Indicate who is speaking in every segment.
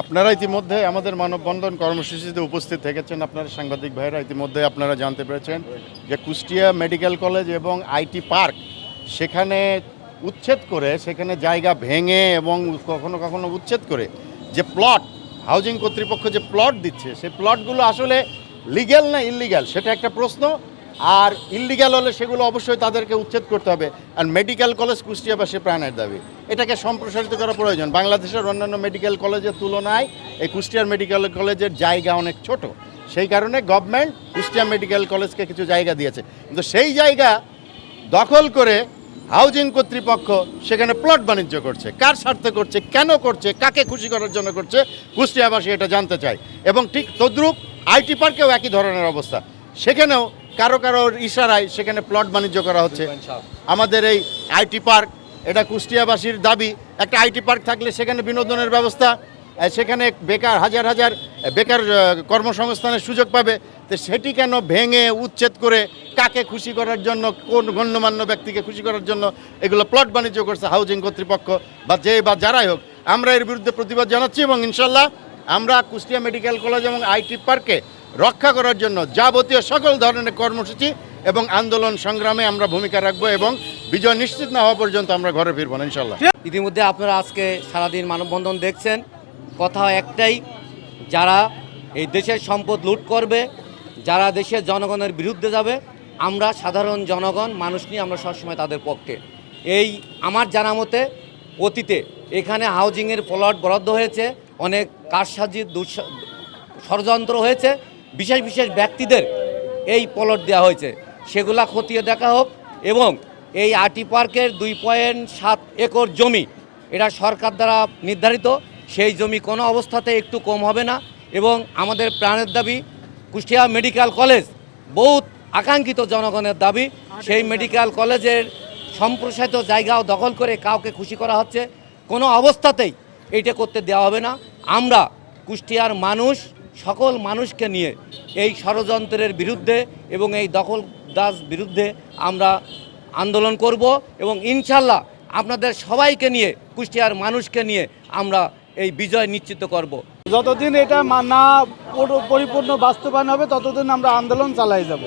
Speaker 1: আপনারা ইতিমধ্যে আমাদের মানববন্ধন কর্মসূচিতে উপস্থিত থেকেছেন আপনারা সাংবাদিক ভাইরা ইতিমধ্যে আপনারা জানতে পেরেছেন যে কুষ্টিয়া মেডিকেল কলেজ এবং আইটি পার্ক সেখানে উচ্ছেদ করে, সেখানে জায়গা ভেঙে এবং কখনো কখনো উচ্ছেদ করে যে প্লট, হাউজিং কর্তৃপক্ষ যে প্লট দিচ্ছে সেই প্লটগুলো আসলে লিগ্যাল না ইলিগ্যাল সেটা একটা প্রশ্ন। আর ইলিগ্যাল হলে সেগুলো অবশ্যই তাদেরকে উচ্ছেদ করতে হবে। আর মেডিকেল কলেজ কুষ্টিয়াবাসী প্রাণের দাবি। এটাকে সম্প্রসারিত করা প্রয়োজন। বাংলাদেশের অন্যান্য মেডিকেল কলেজের তুলনায় এই কুষ্টিয়ার মেডিকেল কলেজের জায়গা অনেক ছোট। সেই কারণে গভর্নমেন্ট কুষ্টিয়া মেডিকেল কলেজকে কিছু জায়গা দিয়েছে। কিন্তু সেই জায়গা দখল করে হাউজিং কর্তৃপক্ষ সেখানে প্লট বাণিজ্য করছে। কার স্বার্থে করছে, কেন করছে, কাকে খুশি করার জন্য করছে, কুষ্টিয়াবাসী এটা জানতে চায়। এবং ঠিক তদ্রূপ আইটি পার্কেও একই ধরনের অবস্থা। সেখানেও কারও কারোর ইশারায় সেখানে প্লট বাণিজ্য করা হচ্ছে। আমাদের এই আইটি পার্ক এটা কুষ্টিয়াবাসীর দাবি। একটা আইটি পার্ক থাকলে সেখানে বিনোদনের ব্যবস্থা সেখানে বেকার, হাজার হাজার বেকার কর্মসংস্থানের সুযোগ পাবে। তো সেটি কেন ভেঙে, উচ্ছেদ করে কাকে খুশি করার জন্য, কোন গণ্যমান্য ব্যক্তিকে খুশি করার জন্য এগুলো প্লট বাণিজ্য করছে হাউজিং কর্তৃপক্ষ, বা যে বা যারাই হোক। আমরা এর বিরুদ্ধে প্রতিবাদ জানাচ্ছি এবং ইনশাল্লাহ আমরা কুষ্টিয়া মেডিকেল কলেজ এবং আইটি পার্কে রক্ষা করার জন্য যাবতীয় সকল ধরনের কর্মসূচি এবং আন্দোলন সংগ্রামে আমরা ভূমিকা রাখব এবং বিজয় নিশ্চিত না হওয়া পর্যন্ত আমরা ঘরে ফিরবো না ইনশাল্লাহ
Speaker 2: ইতিমধ্যে আপনারা আজকে সারাদিন মানববন্ধন দেখছেন। কথা একটাই, যারা এই দেশের সম্পদ লুট করবে, যারা দেশের জনগণের বিরুদ্ধে যাবে, আমরা সাধারণ জনগণ, মানুষ নিয়ে আমরা সবসময় তাদের পক্ষে। এই আমার জানা মতে, অতীতে এখানে হাউজিংয়ের প্লট বরাদ্দ হয়েছে, অনেক কারসাজির ষড়যন্ত্র হয়েছে বিশেষ বিশেষ ব্যক্তিদের এই প্লট দেওয়া হয়েছে। সেগুলা খতিয়ে দেখা হোক এবং এই আটি পার্কের দুই পয়েন্ট সাত একর জমি, এটা সরকার দ্বারা নির্ধারিত, সেই জমি কোনো অবস্থাতে একটু কম হবে না এবং আমাদের প্রাণের দাবি, কুষ্টিয়া মেডিকেল কলেজ বহুত আকাঙ্ক্ষিত জনগণের দাবি, সেই মেডিকেল কলেজের সম্প্রসারিত জায়গাও দখল করে কাউকে খুশি করা হচ্ছে, কোনো অবস্থাতেই এইটা করতে দেওয়া হবে না। আমরা কুষ্টিয়ার মানুষ সকল মানুষকে নিয়ে এই ষড়যন্ত্রের বিরুদ্ধে এবং এই দখল দাস বিরুদ্ধে আমরা আন্দোলন করব এবং ইনশাল্লাহ আপনাদের সবাইকে নিয়ে, কুষ্টিয়ার মানুষকে নিয়ে আমরা এই বিজয় নিশ্চিত করব।
Speaker 3: যতদিন এটা না পরিপূর্ণ বাস্তবায়ন হবে, ততদিন আমরা আন্দোলন চালাই যাব।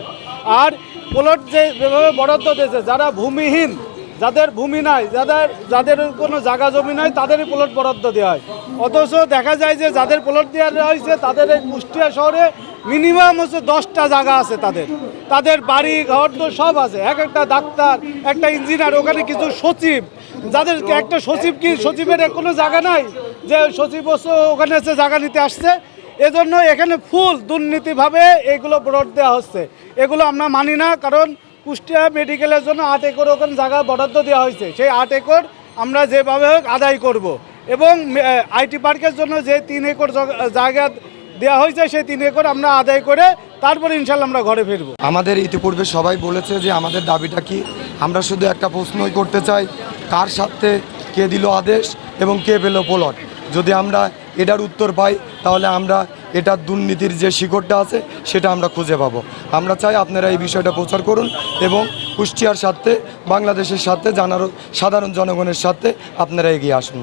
Speaker 3: আর প্লট যে যেভাবে বরাদ্দ দিয়েছে, যারা ভূমিহীন যাদের ভূমি নাই, যাদের যাদের কোনো জায়গা জমি নাই, তাদেরই প্লট বরাদ্দ দেওয়া হয়। অথচ দেখা যায় যে যাদের প্লট দেওয়া হয়েছে, তাদের এই কুষ্টিয়া শহরে মিনিমাম হচ্ছে দশটা জায়গা আছে তাদের। তাদের বাড়ি, ঘর তো সব আছে। এক একটা ডাক্তার, একটা ইঞ্জিনিয়ার ওখানে কিছু সচিব। যাদের একটা সচিব কি, সচিবের কোনো জায়গা নাই? যে সচিব ওখানে এসে জায়গা নিতে আসছে। এজন্য এখানে ফুল দুর্নীতিভাবে এগুলো বরাদ্দ দেওয়া হচ্ছে। এগুলো আমরা মানি না, কারণ কুষ্টিয়া মেডিকেলের জন্য আট একর ওখানে জায়গা বরাদ্দ দেওয়া হয়েছে। সেই আট একর আমরা যেভাবে হোক আদায় করব। এবং আইটি পার্কের জন্য যে তিন একর জায়গা দেওয়া হয়েছে, সেই তিন একর আমরা আদায় করে তারপরে ইনশাল্লাহ আমরা ঘরে ফিরবো।
Speaker 4: আমাদের ইতিপূর্বে সবাই বলেছে যে আমাদের দাবিটা কি? আমরা শুধু একটা প্রশ্নই করতে চাই, কার সাথে কে দিল আদেশ এবং কে পেল পোলট? যদি আমরা এটার উত্তর পাই, তাহলে আমরা এটার দুর্নীতির যে শিকড়টা আছে, সেটা আমরা খুঁজে পাবো। আমরা চাই আপনারা এই বিষয়টা প্রচার করুন এবং কুষ্টিয়ার স্বার্থে, বাংলাদেশের স্বার্থে, জানার সাধারণ জনগণের সাথে আপনারা এগিয়ে আসুন।